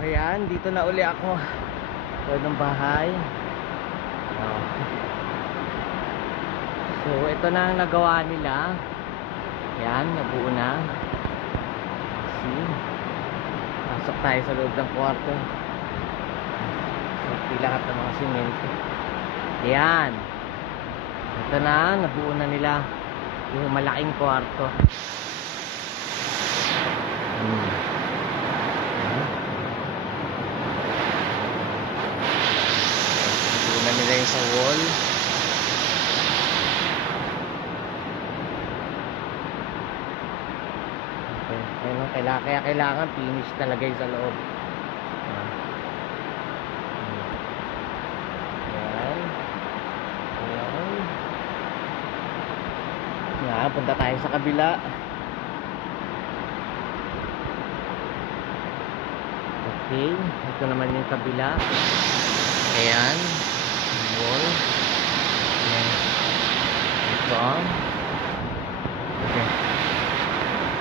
Ayan, dito na uli ako. Ito ng bahay. So, ito na ang nagawa nila. Ayan, nabuo na. See? Pasok tayo sa loob ng kwarto. So, lahat ng mga simento. Ayan. Ito na, nabuo na nila yung malaking kwarto. Nabuo na nila yung sa wall. Okay. Kaya kailangan finish talaga yung sa loob. Punta tayo sa kabila. Okay, ito naman yung kabila. Ayan, wall. Ayan. Ito. Okay.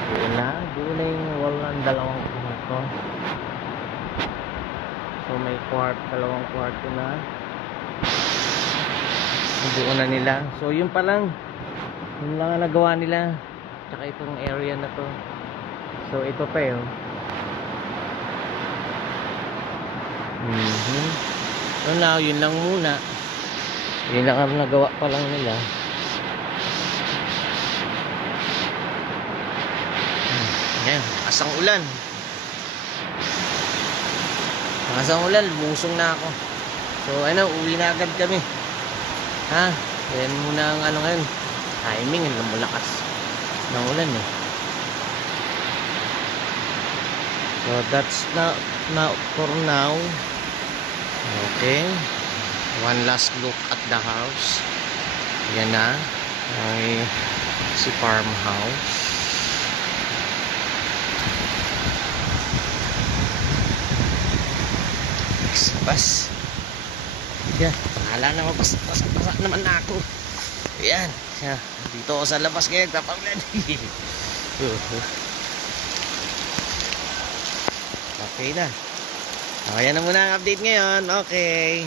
Doon na yung wall ng dalawang kwarto. So may dalawang kwarto na. Doon na nila. So yun pa lang. Yun lang ang nagawa nila. Tsaka itong area na to. So ito pa yun. So now yun lang muna. Yun lang ang nagawa pa lang nila. Ayan, asang ulan. Asang ulan, lumusong na ako. So ano, uwi na agad kami. Ha? Yan muna ang ano ngayon. Timing, malakas ng ulan eh. So that's now for now. Okay, one last look at the house. Yan na ay si farmhouse. Bas yan, wala na, mabasa naman na ako. Ayan, dito ako sa labas ngayon, tapaulan. Okay na. Ayan na muna ang update ngayon. Okay.